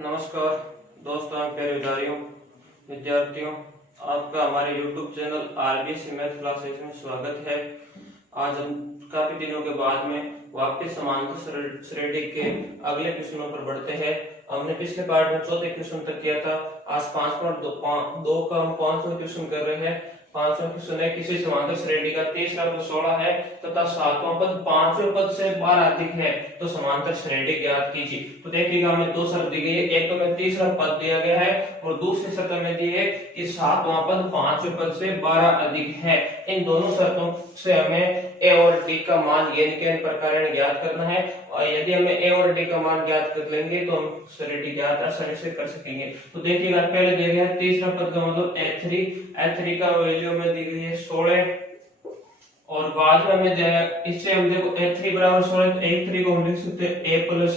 नमस्कार दोस्तों, प्यारे विद्यार्थियों विद्यार्थियों आपका हमारे YouTube channel RBC math classes में स्वागत है। आज हम काफी दिनों के बाद में वापस समांतर श्रेणी के अगले क्वेश्चनों पर बढ़ते हैं। हमने पिछले पार्ट में चौथे क्वेश्चन तक किया था। आज 5.2 का हम 5वां क्वेश्चन कर रहे हैं। 5वां क्वेश्चन है, किसी समांतर श्रेणी का तीसरा पद 16 है तथा 7वां पद 5वें पद से 12 अधिक है तो समांतर श्रेणी ज्ञात कीजिए। तो देखिएगा, हमें दो शर्त दी गई है। एक तो हमें तीसरा पद दिया गया है और दूसरी शर्त हमें दी है कि 7वां पद 5वें पद से 12 अधिक है। इन दोनों शर्तों से हमें ए और डी का मान यानी कि n प्रकार ज्ञात करना है। और यदि हमें ए और डी का मान ज्ञात कर लेंगे तो हम श्रेणी ज्ञात आसानी से कर सकेंगे। तो देखिएगा, पहले दिया गया है तीसरा पद का मतलब a3 का वैल्यू में दी गई है 16 और बाद में हमें दिया इससे हम देखो a3 बराबर 16 तो a3 को हम लिख सकते हैं a प्लस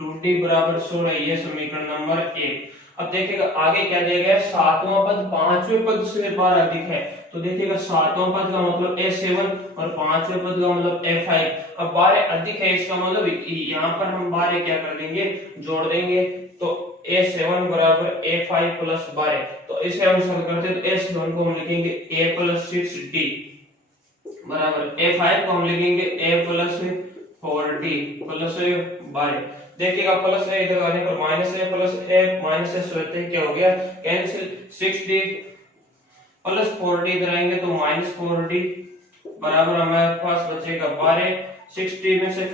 2d बराबर 16। ये समीकरण नंबर 1। अब देखिएगा आगे क्या दिया गया है, 7वां पद 5वें पद से 12 अधिक है। तो देखिएगा 7वां पद का मतलब a7 और 5वें पद का मतलब a5। अब 12 अधिक है, इसका मतलब यहाँ पर हम 12 क्या कर देंगे, जोड़ देंगे। तो a7 बराबर a5 प्लस 12। तो इसे हम सरल करते हैं तो a7 को हम लिखेंगे a प्लस 6d बराबर a5 को हम लिखेंगे a प्लस 4d प्लस 12। देखिएगा प्लस है, इधर आने पर माइनस है, प्लस है माइनस से रहते हैं, क्या हो गया कैंसिल। 6d प्लस 4d इधर आएंगे तो माइनस 4d बराबर हमारे पास बचेगा 12। 6d में से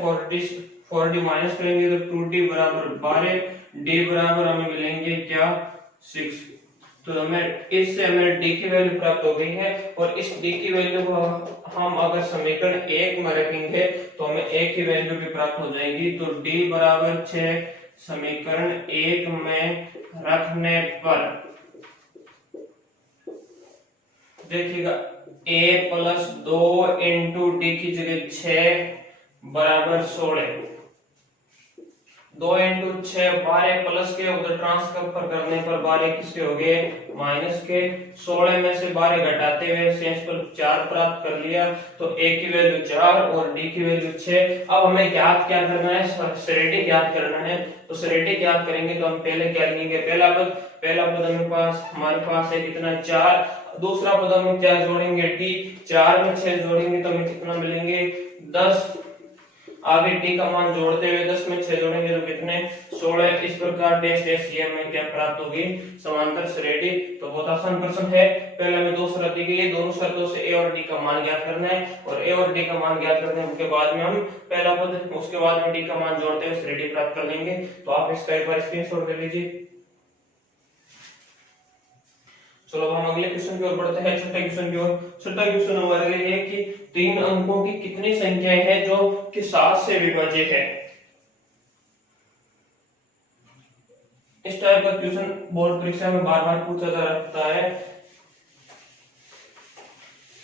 4d माइनस करेंगे तो 2d बराबर 12, d बराबर हमें मिलेंगे क्या 6। तो इससे हमें d की वैल्यू प्राप्त हो गई है और इस d की वैल्यू को हम अगर समीकरण 1 में रखेंगे तो हमें a की वैल्यू भी प्राप्त हो जाएगी। तो d बराबर 6 समीकरण 1 में रखने पर देखिएगा a प्लस 2 इंटू डी की जगह 6 बराबर 16। 2 इंटू 6 12 प्लस के उधर ट्रांसफर करने पर 12 किसके हो गए माइनस के। 16 में से 12 घटाते हुए शेष पर 4 प्राप्त कर लिया। तो a की वैल्यू 4 और d की वैल्यू 6। अब हमें ज्ञात क्या करना है, श्रेणी ज्ञात करना है। तो श्रेणी ज्ञात करेंगे तो हम पहले क्या लिखेंगे, पहला पद हमारे पास है कितना 4। दूसरा पद हम क्या जोड़ेंगे d। 4 में 6 जोड़ेंगे तो हमें कितना मिलेंगे 10। आगे डी का मान जोड़ते हुए 10 में 6 जोड़ेंगे तो कितने 16। इस प्रकार डैश डैश ये हमें क्या प्राप्त होगी समांतर श्रेणी। तो बहुत आसान प्रश्न है। पहले हमें दो शर्त दी गई है, दोनों शर्तों से ए और डी का मान ज्ञात करना है और ए और डी का मान ज्ञात करने के बाद में हम पहला पद उसके बाद में डी का मान जोड़ते हुए श्रेणी प्राप्त कर लेंगे। तो आप इसका एक बार स्क्रीनशॉट ले लीजिए। चलो अब हम अगले क्वेश्चन की ओर बढ़ते हैं, छठे क्वेश्चन की ओर। छठा क्वेश्चन हमारे लिए है कि 3 अंकों की कितनी संख्याएं हैं जो कि 7 से विभाजित है। इस टाइप का क्वेश्चन बोर्ड परीक्षा में बार बार पूछा जा सकता है।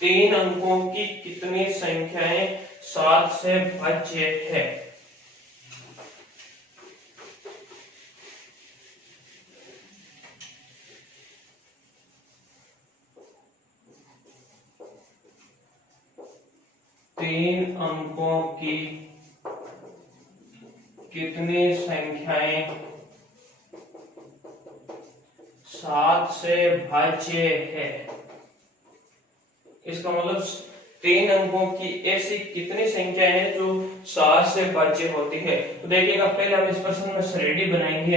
3 अंकों की कितनी संख्याएं 7 से भाज्य है। तीन अंकों की कितनी संख्याएं 7 से भाज्य है। इसका मतलब 3 अंकों की ऐसी कितनी संख्या है जो 7 से भाज्य होती है। तो देखिएगा, पहले हम इस प्रश्न में श्रेणी बनाएंगे।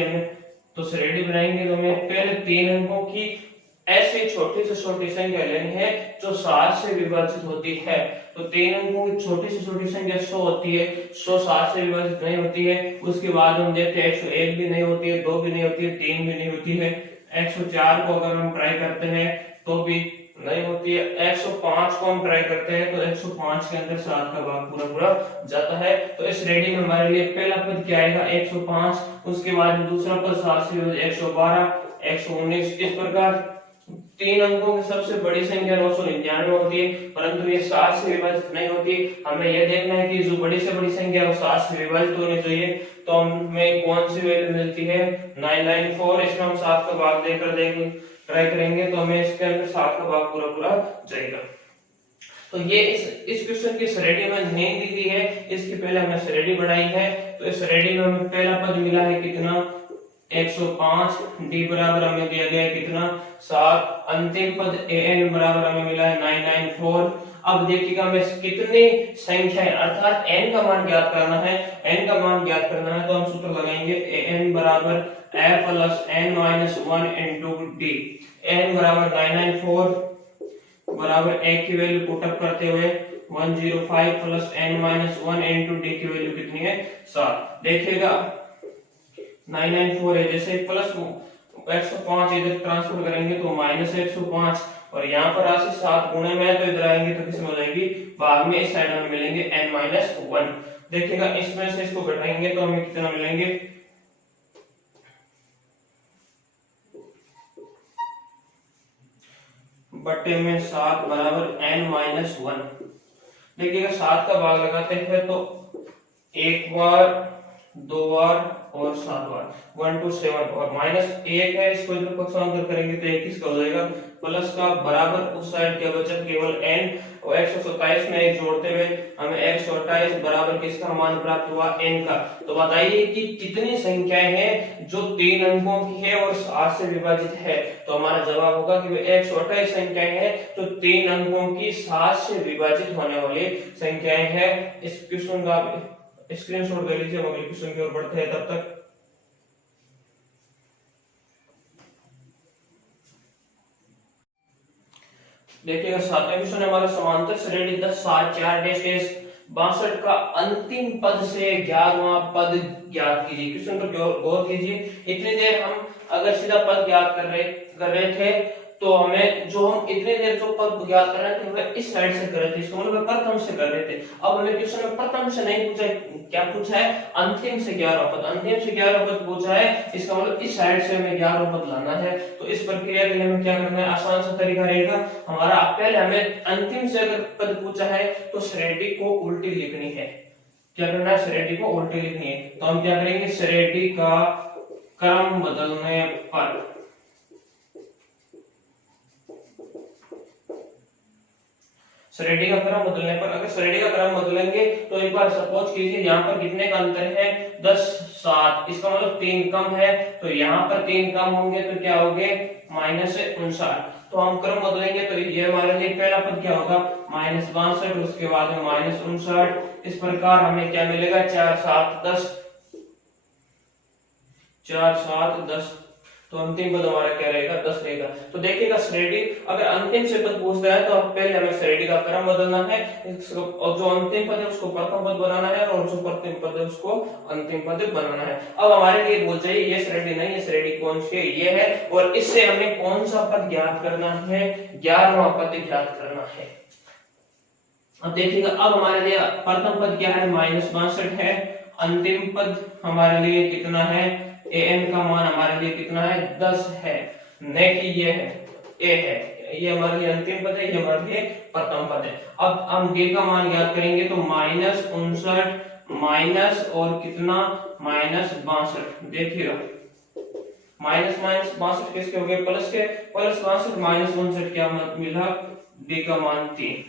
श्रेणी बनाएंगे तो हमें पहले 3 अंकों की ऐसी छोटी से छोटी संख्या लेनी है जो 7 से विभाजित होती है। तो 3 अंकों की छोटी से छोटी संख्या 100 होती है। 100 7 से विभाजित नहीं होती है। उसके बाद हम देखते हैं 101 भी नहीं होती है, 2 भी नहीं होती है, 3 भी नहीं होती है। 104 को अगर हम ट्राई करते हैं तो भी नहीं होती है। 105 को हम ट्राई करते हैं तो 105 के अंदर 7 का भाग पूरा जाता है। तो इस श्रेणी में हमारे लिए पहला पद क्या आएगा 105, उसके बाद दूसरा पद 7 से 112, 119। इस प्रकार 3 अंकों की सबसे बड़ी संख्या 999 होती है, परंतु ये 7 से विभाजित नहीं होती। हमें यह देखना है कि जो बड़ी से बड़ी संख्या है वो 7 से विभाजित होनी चाहिए। तो हमें कौन सी वैल्यू मिलती है 994। इसमें हम 7 का भाग देकर ट्राई करेंगे तो हमें इसके अंदर 7 का भाग पूरा जाएगा। तो ये इस क्वेश्चन की श्रेणी में नहीं दी गई है, इसकी पहले हमने श्रेणी बनाई है। तो इस श्रेणी में हमें पहला पद मिला है कितना 105, डी बराबर हमें दिया गया है कितना 7, अंतिम पद an बराबर हमें मिला है 994। अब देखिएगा हमें कितनी संख्याएं अर्थात n का मान ज्ञात करना है, n का मान ज्ञात करना है तो हम सूत्र लगाएंगे an बराबर a plus n minus 1 into D. n बराबर 994 बराबर a की वैल्यू पुट अप करते हुए 105 plus n minus 1 into D की वैल्यू कितनी है 7। देखिएगा 994 है, जैसे प्लस 105 इधर ट्रांसफर करेंगे तो माइनस 105 और यहाँ पर राशि 7 गुणे में तो इधर आएंगे तो किसमें हो जाएगी भाग में, इस साइड में मिलेंगे n माइनस 1। देखिएगा इसमें से इसको घटाएंगे तो हमें कितना मिलेंगे बट्टे में 7 बराबर n माइनस 1। देखिएगा 7 का भाग लगाते हैं तो एक बार, दो बार और 7 बार, 1 2 7 और माइनस 1 है, इसको इधर पक्षांतर करेंगे तो 21 का हो जाएगा। प्लस का बराबर उस साइड क्या बचा केवल n और 127 में एक जोड़ते हुए हमें 128 बराबर किसका मान प्राप्त हुआ n का। तो बताइए कि कितनी संख्याएं हैं जो 3 अंकों की है और 7 से विभाजित है। तो हमारा जवाब होगा कि 128 संख्याएं हैं जो 3 अंकों की 7 से विभाजित होने वाली संख्याएं हैं। इस क्वेश्चन का स्क्रीनशॉट ले लीजिए, हम अगले क्वेश्चन की ओर बढ़ते हैं तब तक। देखिएगा 7वां क्वेश्चन हमारा समांतर श्रेणी 10 7 4 डैश डैश 62 का अंतिम पद से 11वां पद ज्ञात कीजिए। क्वेश्चन पर गौर कीजिए। इतनी देर हम अगर सीधा पद ज्ञात कर रहे थे तो हमें जो हम इतने देर जो पद ज्ञात कर रहे थे वह इस साइड से कर रहे थे, इसको मतलब प्रथम से कर रहे थे। अब हमें क्वेश्चन में प्रथम से नहीं पूछा, क्या पूछा है अंतिम से 11वां पद, अंतिम से 11वां पद पूछा है, इसका मतलब इस साइड से हमें 11वां पद लाना है। तो इस प्रक्रिया के लिए हमें क्या करना है, आसान सा तरीका रहेगा हमारा। पहले हमें अंतिम से अगर पद पूछा है तो श्रेणी को उल्टी लिखनी है। क्या करना है, श्रेणी को उल्टी लिखनी है। तो हम क्या करेंगे, श्रेणी का क्रम बदलने पर श्रेणी का क्रम बदलने पर अगर श्रेणी का क्रम बदलेंगे तो एक बार सपोज कीजिए यहाँ पर कितने का अंतर है 10 7, इसका मतलब 3 कम है तो यहाँ पर 3 कम होंगे तो क्या होंगे -59। तो हम क्रम बदलेंगे तो ये हमारे लिए पहला पद क्या होगा -62, उसके बाद में -59। इस प्रकार हमें क्या मिलेगा 4 7 10, 4 7 10। तो अंतिम पद हमारा क्या रहेगा 10 रहेगा। तो देखिएगा श्रेणी अगर अंतिम से पद पूछता है तो पहले हमें श्रेणी का क्रम बदलना है और जो अंतिम पद है उसको प्रथम पद बनाना है और जो प्रथम पद है उसको अंतिम पद बनाना है। अब हमारे लिए बोल जाइए ये श्रेणी नहीं है, श्रेणी कौन सी है, ये है और इससे हमें कौन सा पद ज्ञात करना है, 11वां पद ज्ञात करना है। अब देखिएगा अब हमारे लिए प्रथम पद क्या है -62 है, अंतिम पद हमारे लिए कितना है an का मान हमारे लिए कितना है 10 है, न कि ये है a है, ये हमारे लिए अंतिम पद है, ये हमारे लिए प्रथम पद है। अब हम d का मान याद करेंगे तो -59 माइनस और कितना -62। देखिएगा -62 किसके हो गए प्लस के, प्लस 62 -59 क्या मिला d का मान 3,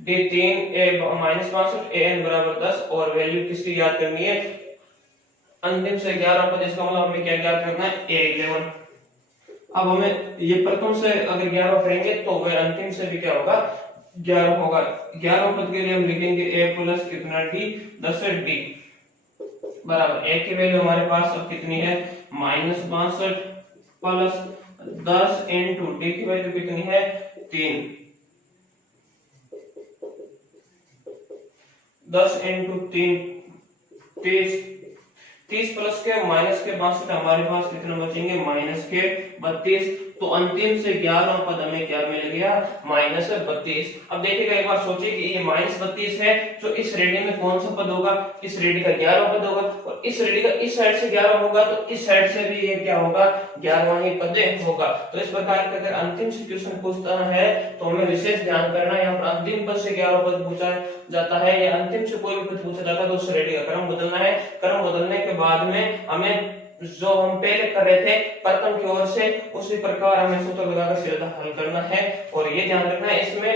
d 3 -62 an बराबर 10 और वैल्यू किसकी याद करनी है अंतिम से 11 पद, इसका मतलब हमें क्या ज्ञात करना है a11। अब हमें ये प्रथम से अगर 11 करेंगे तो वह अंतिम से भी क्या होगा 11 होगा। 11 पद के लिए हम लिखेंगे a प्लस कितना d 10 d बराबर a की वैल्यू हमारे पास अब कितनी है -62 प्लस 10 इंटू d की वैल्यू कितनी है 3, 10 इंटू 3 30 प्लस के माइनस के 62 हमारे पास कितने बचेंगे -32। तो अंतिम से 11वां पद हमें क्या मिल गया -32। अब देखिएगा एक बार सोचिए कि ये -32 है तो इस श्रेणी में कौन सा पद होगा, इस श्रेणी का 11वां पद होगा और इस श्रेणी का इस साइड से 11 होगा तो इस साइड से भी ये क्या होगा 11वां ही पद होगा। तो इस प्रकार का अगर अंतिम से क्वेश्चन पूछता है तो हमें विशेष ध्यान करना है, यहाँ पर अंतिम पद से 11 पद पूछा जाता है या अंतिम से कोई भी पद पूछा जाता है तो श्रेणी का क्रम बदलना है। क्रम बदलने के बाद में हमें जो हम पहले कर रहे थे प्रथम की ओर से उसी प्रकार हमें सूत्र लगाकर सीधा हल करना है। और ये ध्यान रखना है इसमें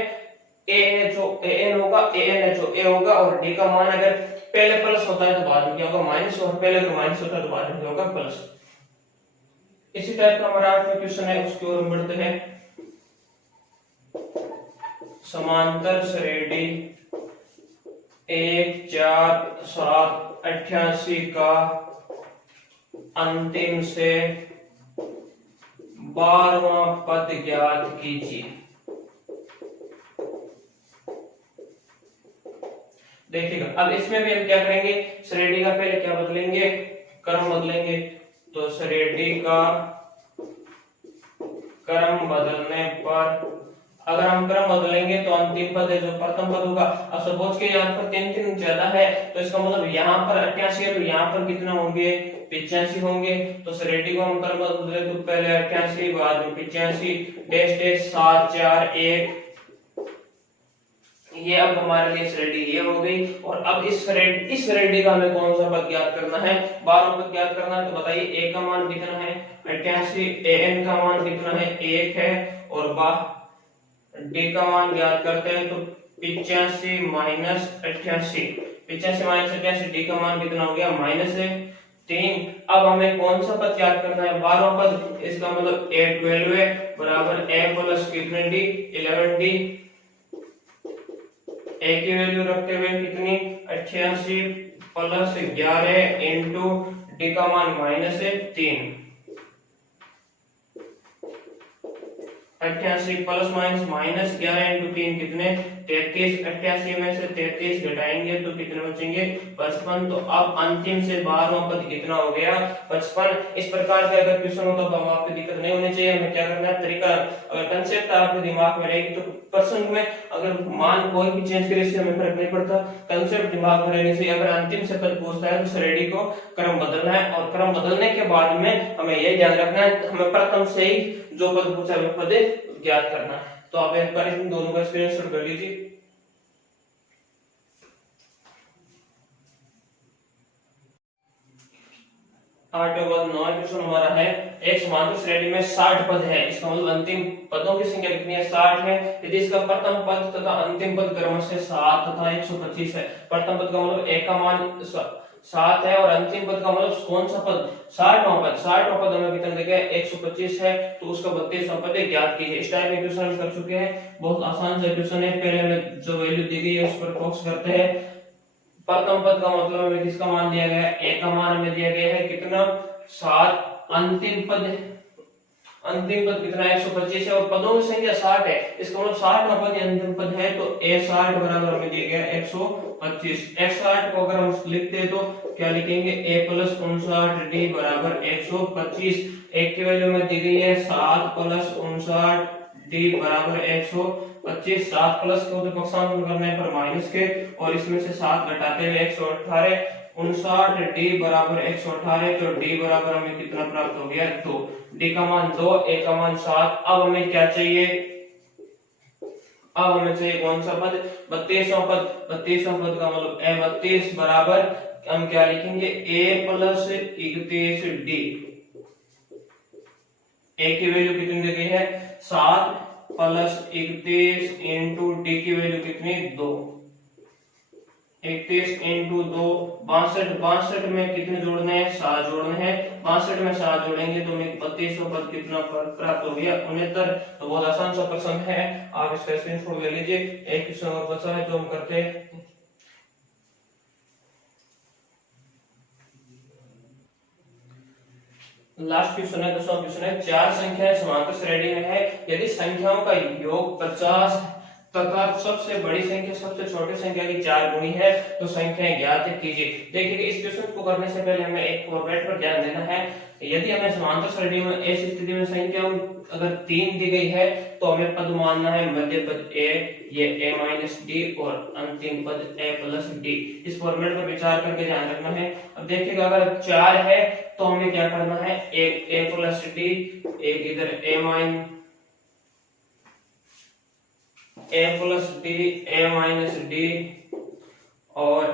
a है जो an होगा, an है जो a होगा और d का मान अगर पहले प्लस होता है तो बाद में क्या होगा माइनस और पहले अगर माइनस होता है तो बाद में क्या होगा प्लस। इसी टाइप का हमारा 8वां क्वेश्चन है, उसकी ओर हम बढ़ते हैं। समांतर श्रेणी 1 4 7 88 का अंतिम से 12वां पद ज्ञात कीजिए। देखिएगा, अब इसमें भी हम क्या करेंगे, श्रेणी का पहले क्या बदलेंगे, क्रम बदलेंगे। तो श्रेणी का क्रम बदलने पर, अगर हम क्रम बदलेंगे तो अंतिम पद है जो प्रथम पद होगा। अब सपोज के यहाँ पर 3 ज्यादा है, तो इसका मतलब यहाँ पर 88 है, तो यहाँ पर कितना होंगे, 85 होंगे। तो श्रेणी को हम क्रम बदले तो पहले 88, बाद में 85, डैश डैश 7 4 1। ये अब हमारे लिए श्रेणी ये हो गई। और अब इस श्रेणी का हमें कौन सा पद ज्ञात करना है, 12वां पद ज्ञात करना है। तो बताइए a का मान कितना है 88, an का मान कितना है 1 है, और d का मान ज्ञात करते हैं तो 85 माइनस 88, 85 माइनस 88, d का मान कितना हो गया -3। अब हमें कौन सा पद ज्ञात करना है, 12वां पद। इसका मतलब a12 है बराबर a प्लस कितने d 11d। a की वैल्यू रखते हुए कितनी 88 प्लस 11 इंटू d का मान -3। 88 प्लस माइनस 11 इंटू 3 कितने 33। 88 में से 33 घटाएंगे तो कितने बचेंगे 55। तो अब अंतिम से 12वां पद कितना हो गया 55। इस प्रकार से अगर क्वेश्चन हो तो अब आपको दिक्कत नहीं होनी चाहिए। हमें क्या करना है, तरीका, अगर कंसेप्ट आपके दिमाग में रहेगी तो प्रश्न में अगर मान कोई भी चेंज करे इससे हमें फर्क नहीं पड़ता, कंसेप्ट दिमाग में रहने से। अगर अंतिम से पद पूछता है तो श्रेणी को क्रम बदलना है, और क्रम बदलने के बाद में हमें यह ध्यान रखना है, हमें प्रथम से ही जो पद पूछा है पद ज्ञात करना है। तो आप एक बार इन दोनों का स्क्रीनशॉट कर लीजिए। आठवें बाद 9वां क्वेश्चन हमारा है, एक समांतर श्रेणी में 60 पद है, इसका मतलब अंतिम पदों की संख्या कितनी है 60 है। यदि इसका प्रथम पद तथा अंतिम पद क्रमशः 7 तथा 125 है। प्रथम पद का मतलब एक का मान 7 है और अंतिम पद का मतलब कौन सा पद 60वां पद। 60वां पद हमें कितना दिया 125 है, तो उसका 32वां पद ज्ञात कीजिए। इस टाइप के क्वेश्चन हम कर चुके हैं, बहुत आसान सा क्वेश्चन है। पहले हमें जो वैल्यू दी गई है उस पर फोकस करते हैं। प्रथम पद का मतलब हमें किसका मान दिया गया है, a का मान हमें दिया गया है कितना 7। अंतिम पद कितना है 125 है, और पदों की संख्या 60 है, इसका मतलब 60वां पद अंतिम पद है। तो a 60 बराबर हमें दिया गया 125। x60 को अगर हम लिखते हैं तो क्या लिखेंगे a प्लस 59d बराबर 125। एक की वैल्यू में दी गई है 7 प्लस 59d बराबर 125। 7 प्लस को तो पक्षांतर करने पर माइनस के, और इसमें से 7 घटाते हुए 118। 59d बराबर 118, तो d बराबर हमें कितना प्राप्त हो गया 2। d का मान 2, a का मान 7। अब हमें क्या चाहिए, अब हमें चाहिए कौन सा पद 32वां पद। 32वां पद का मतलब a32 बराबर हम क्या लिखेंगे a प्लस 31d। a की वैल्यू कितनी दी गई है 7 प्लस 31 इंटू d की वैल्यू कितनी 2। 31 इंटू 2 62। 62 में कितने जोड़ने हैं 7 जोड़ने हैं। 62 में 7 जोड़ेंगे तो हमें 32वां पद कितना प्राप्त हो गया 69। तो बहुत आसान सा प्रश्न है, आप इसका स्क्रीनशॉट ले लीजिए। एक क्वेश्चन और बचा है जो हम करते हैं। लास्ट क्वेश्चन है, 10वां क्वेश्चन है, 4 संख्याएं समांतर श्रेणी में है, यदि संख्याओं का योग 50 तथा सबसे बड़ी संख्या सबसे छोटी संख्या की 4 गुणी है तो संख्याएं ज्ञात कीजिए। देखिए इस क्वेश्चन को करने से पहले हमें एक फॉर्मेट पर ध्यान देना है। यदि हमें समांतर श्रेणी में ऐसी स्थिति में संख्या अगर 3 दी गई है तो हमें पद मानना है मध्य पद a, ये a माइनस डी और अंतिम पद a प्लस डी। इस फॉर्मेट पर विचार करके ध्यान रखना है। अब देखिएगा अगर 4 है तो हमें क्या करना है, एक a प्लस डी, एक इधर a plus D, a minus D और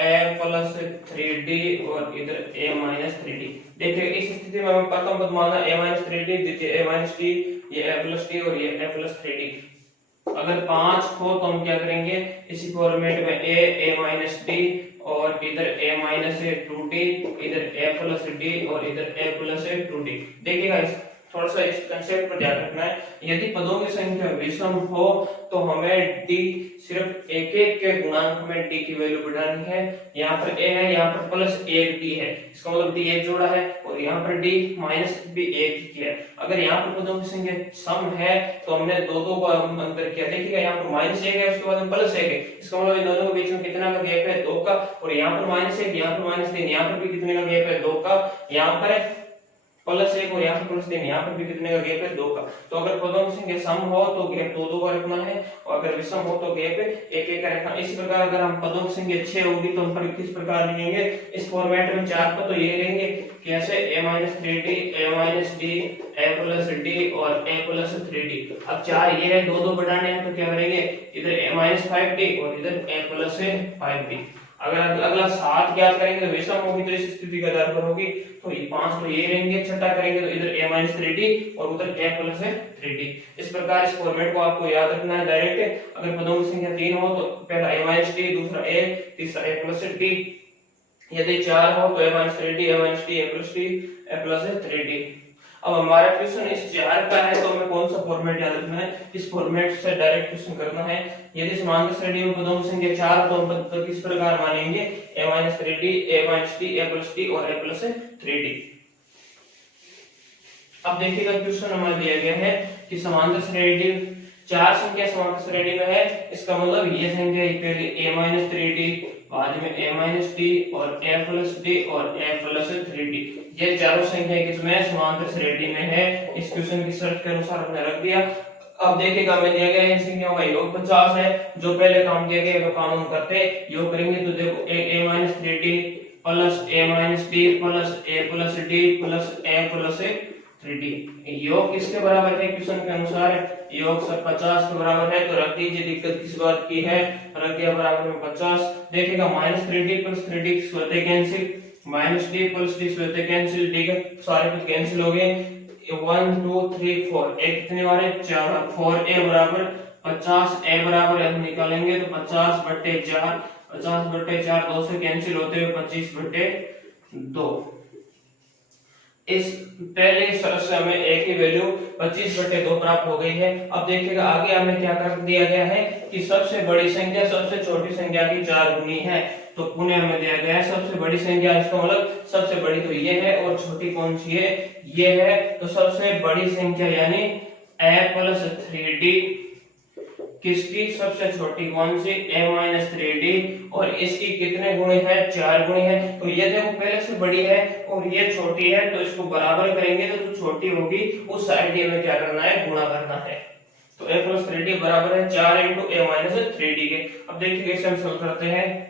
a प्लस 3d और इधर a माइनस 3d। देखिए इस स्थिति में हमें प्रथम पद माना a माइनस 3d, द्वितीय a माइनस d, ये a प्लस d और ये a प्लस 3d। अगर 5 हो तो हम क्या करेंगे, इसी फॉर्मेट में a माइनस d, और इधर a माइनस ए 2d, इधर a प्लस d और इधर a प्लस ए 2d। देखिएगा थोड़ा सा इस कंसेप्ट पर ध्यान रखना है। यदि पदों की संख्या विषम हो तो हमें d सिर्फ एक एक के गुणांक में d की वैल्यू बढ़ानी है। यहाँ पर a है, यहाँ पर प्लस एक d है, इसका मतलब d एक जोड़ा है, और यहाँ पर d माइनस भी एक ही किया है। अगर यहाँ पर पदों की संख्या सम है तो हमने दो दो का अंतर किया। देखिएगा यहाँ पर माइनस एक है, उसके बाद में प्लस एक है, इसका मतलब इन दोनों के बीच में कितना का गैप है, 2 का। और यहाँ पर माइनस एक, यहाँ पर माइनस 3, यहाँ पर भी कितने का गैप है, 2 का। यहाँ पर प्लस एक और यहाँ पर प्लस 3, यहाँ पर भी कितने का गैप है, 2 का। तो अगर पदों की संख्या सम हो तो गैप 2 2 का रखना है, और अगर विषम हो तो गैप 1 1 का रखना। इसी प्रकार अगर हम पदों की संख्या 6 होगी तो हम पर किस प्रकार लिखेंगे, इस फॉर्मेट में 4 पद तो ये लेंगे कैसे, a-3d, a-d, a+d और a+3d। अब 4 ये है, 2 2 बढ़ाने हैं तो क्या करेंगे, इधर a-5d और इधर a+5d। अगर अगला 7 ज्ञात करेंगे तो विषम होगी, तो इस स्थिति के आधार पर होगी, तो ये 5 तो ये रहेंगे, छठा करेंगे तो इधर a-3d और उधर a+3d। इस प्रकार इस फॉर्मेट को आपको याद रखना है डायरेक्ट। अगर पदों की संख्या 3 हो तो पहला a-d, दूसरा a, तीसरा a+d। यदि 4 हो तो a-3d, a-d, a+3d। अब हमारा क्वेश्चन इस 4 का है तो हमें कौन सा फॉर्मेट याद रखना है, इस फॉर्मेट से डायरेक्ट क्वेश्चन करना है। यदि समांतर श्रेणी में पदों की संख्या 4 तो हम पद किस प्रकार मानेंगे, a-3d, a-d, a+d और a+3d। अब देखिएगा क्वेश्चन हमारा दिया गया है कि समांतर श्रेणी 4 संख्या समांतर श्रेणी में है, इसका मतलब ये संख्या पहले a-3d, बाद में a-d और a+d और a+3d। ये चारों संख्या किसमें समांतर श्रेणी में है। इस क्वेश्चन की शर्त के अनुसार हमने रख दिया। अब देखिएगा हमें दिया गया इन संख्याओं का योग 50 है। जो पहले काम किया गया वो काम हम करते योग करेंगे तो देखो a-3d plus a-d plus a+d plus a+3d योग किसके बराबर है, क्वेश्चन के अनुसार योग 50 के बराबर है। तो रख दीजिए, दिक्कत किस बात की है, रख दिया बराबर में 50। देखिएगा -3d प्लस 3d स्वतः कैंसिल, -d प्लस d स्वतः कैंसिल, d के सारे पद कैंसिल हो गए। 1 2 3 4 एक कितनी बार है, 4। 4a बराबर 50, a बराबर हम निकालेंगे तो 50/4, 50/4 2 से कैंसिल होते हुए 25/2। इस पहले शर्त से हमें a की वैल्यू 25/2 प्राप्त हो गई है। अब देखिएगा आगे हमें क्या कर दिया गया है कि सबसे बड़ी संख्या सबसे छोटी संख्या की 4 गुनी है। तो पुण्य हमें दिया गया है सबसे बड़ी संख्या, इसका मतलब सबसे बड़ी तो ये है और छोटी कौन सी है, ये है। तो सबसे बड़ी संख्या यानी a+3d किसकी सबसे छोटी कौन सी, a-3d, और इसकी कितने गुणे हैं, 4 गुणे हैं। तो ये देखो पहले से बड़ी है और ये छोटी है, तो इसको बराबर करेंगे तो जो छोटी होगी उस साइड में क्या करना है, गुणा करना है। तो a+3d बराबर है 4 × a-3d के। अब देखिए इसे हम सॉल्व करते हैं।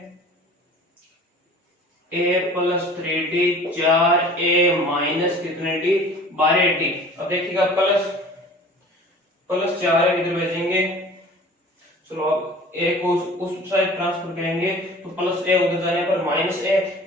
a+3d 4a कितने d, 12d। अब देखिएगा प्लस 4 इधर भेजेंगे, चलो अब a को उस साइड ट्रांसफर करेंगे तो प्लस a उधर जाने पर -a,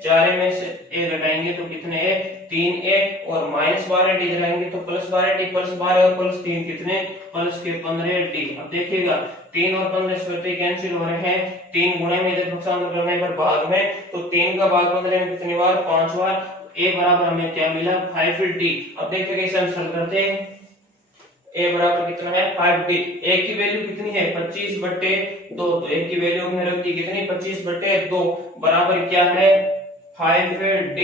4a में से a घटाएंगे तो कितने a, 3a, और -12d लगाएंगे तो +12d, +12 और +3 कितने, +15d। अब देखिएगा 3 और 15 स्वतः कैंसिल हो रहे हैं, 3 गुणे में इधर पक्षांतर करने पर भाग में, तो 3 का भाग 15 में कितनी बार, 5 बार। a बराबर हमें क्या मिला, 5d। अब देखिएगा इसे हम सरल करते हैं। a बराबर कितना है, 5d। a की वैल्यू कितनी है, 25/2, तो a की वैल्यू हमने रख दी कितनी, 25/2 बराबर क्या है, 5d।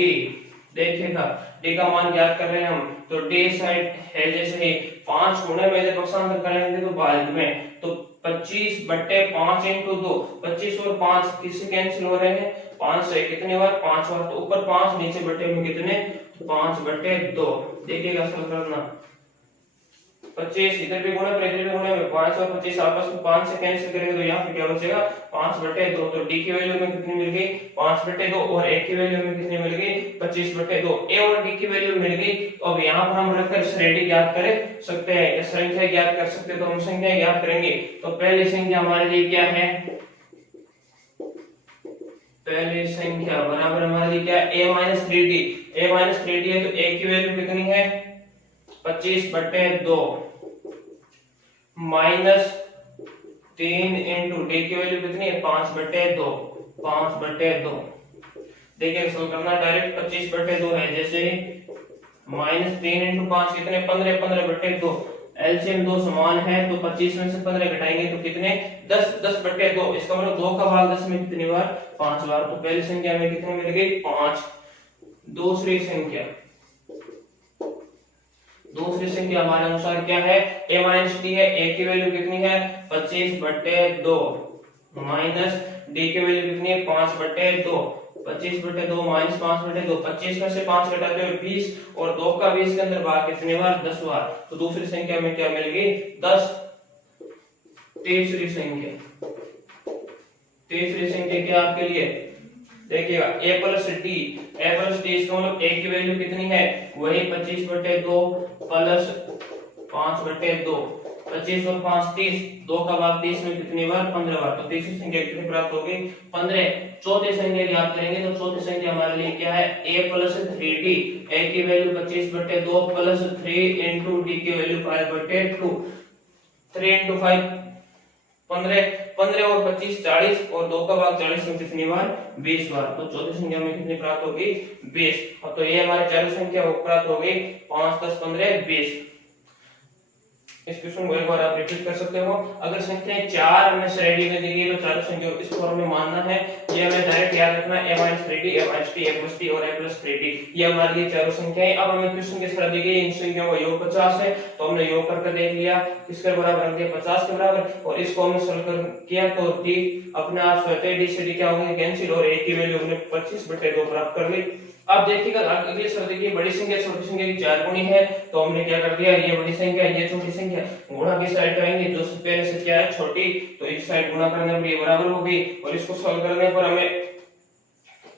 देखिएगा d का मान ज्ञात कर रहे हैं हम, तो d साइड है जैसे ही 5 गुणे में जब पक्षांतर करेंगे तो भाग में, तो 25/5 × 2, 25 और 5 किससे कैंसिल हो रहे हैं, 5 से कितनी बार, 5 बार। तो ऊपर 5 नीचे बटे में कितने, 5/2। देखिएगा सरल करना, 25 इधर भी गुणा पर इधर भी गुणा में, 5 और 25 आपस में 5 से कैंसिल करेंगे तो यहाँ पे क्या बचेगा, 5/2। तो d की वैल्यू में कितनी मिल गई, 5/2, और a की वैल्यू में कितनी मिल गई, 25/2। a और d की वैल्यू मिल गई। तो अब यहाँ पर हम रखकर श्रेणी ज्ञात कर सकते हैं, या संख्या ज्ञात कर सकते हैं। तो हम संख्या ज्ञात करेंगे, तो पहली संख्या हमारे लिए क्या है, पहली संख्या बराबर हमारे लिए क्या है, a-3d। a-3d है तो a की वैल्यू कितनी है, 25/2 -3 × d की वैल्यू कितनी है, 5/2। 5/2। देखिए सॉल्व करना डायरेक्ट 25/2 है, जैसे -3 × 5 कितने 15, 15/2। एलसीएम 2 समान है तो 25 में से 15 घटाएंगे तो कितने 10, 10/2। इसका मतलब 2 का भाग 10 में कितनी बार 5 बार। तो पहली संख्या में कितने मिल गई 5। दूसरी संख्या हमारे अनुसार क्या है a - d है। a की वैल्यू कितनी है 25/2 माइनस d की वैल्यू कितनी है 5/2। 25/2 माइनस 5/2, 25 में से 5 घटाते हुए 20 और 2 का 20 के अंदर भाग कितने बार 10 बार। तो दूसरी संख्या में क्या मिल गई 10। तीसरी संख्या क्या आपके लिए देखिएगा a + d। इसका मतलब a की वैल्यू कितनी है वही 25/2 प्लस 5/2। 25 और 5 30, 2 का भाग 30 में कितनी बार 15 बार। तो तीसरी संख्या कितनी प्राप्त होगी 15। चौथी संख्या याद करेंगे तो चौथी संख्या हमारे लिए क्या है a + 3d। a की वैल्यू 25/2 प्लस 3 × d की वैल्यू 5/2। 3 × 5 15, 15 और 25 40 और 2 का भाग 40 में कितनी बार 20 बार। तो चौथी संख्या में कितनी प्राप्त होगी 20। अब तो ये हमारी चारों संख्या वो प्राप्त हो गई 5 10 15 20। इस क्वेश्चन को एक बार आप रिपीट कर सकते हो। अगर संख्याएं 4 हमें श्रेणी में दी गई तो चारों संख्याओं इस फॉर्म में मानना है। ये हमें डायरेक्ट याद रखना है a - 3d, a - d, a + d और a + 3d। ये हमारे लिए चारों संख्याएं। अब हमें क्वेश्चन किस तरह दी गई इन संख्याओं का योग 50 है तो हमने योग करके देख लिया किसके बराबर रख दिया 50 के बराबर। और इसको हमने सॉल्व कर किया तो d अपने आप स्वतः d से d क्या होंगे कैंसिल और a की वैल्यू हमने 25/2 प्राप्त कर ली। अब देखिएगा अगली शर्त देखिए बड़ी संख्या छोटी संख्या की 4 गुणी है तो हमने क्या कर दिया ये बड़ी संख्या ये छोटी संख्या गुणा की साइड आएंगे जो पहले से क्या है छोटी तो इस साइड गुणा करने पर ये बराबर होगी। और इसको सॉल्व करने पर हमें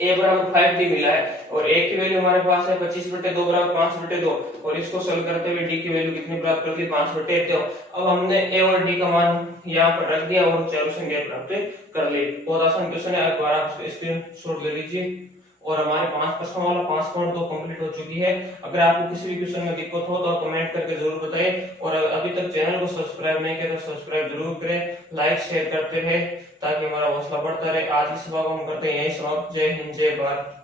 a = 5d मिला है और a की वैल्यू हमारे पास है 25/2 = 5/2 और इसको सॉल्व करते हुए d की वैल्यू कितनी प्राप्त कर दी 5/2। अब हमने a और d का मान यहाँ पर रख दिया और चारों संख्या प्राप्त कर ली। बहुत आसान क्वेश्चन है, एक बार आप स्क्रीनशॉट ले लीजिए। और हमारे 5 प्रश्नों वाला 5 पॉइंट तो कंप्लीट हो चुकी है। अगर आपको किसी भी क्वेश्चन में दिक्कत हो तो आप कमेंट करके जरूर बताएं और अभी तक चैनल को सब्सक्राइब नहीं किया तो सब्सक्राइब जरूर करें, लाइक शेयर करते रहे ताकि हमारा हौसला बढ़ता रहे। आज की सभा को हम करते हैं यही समाप्त। जय हिंद जय भारत।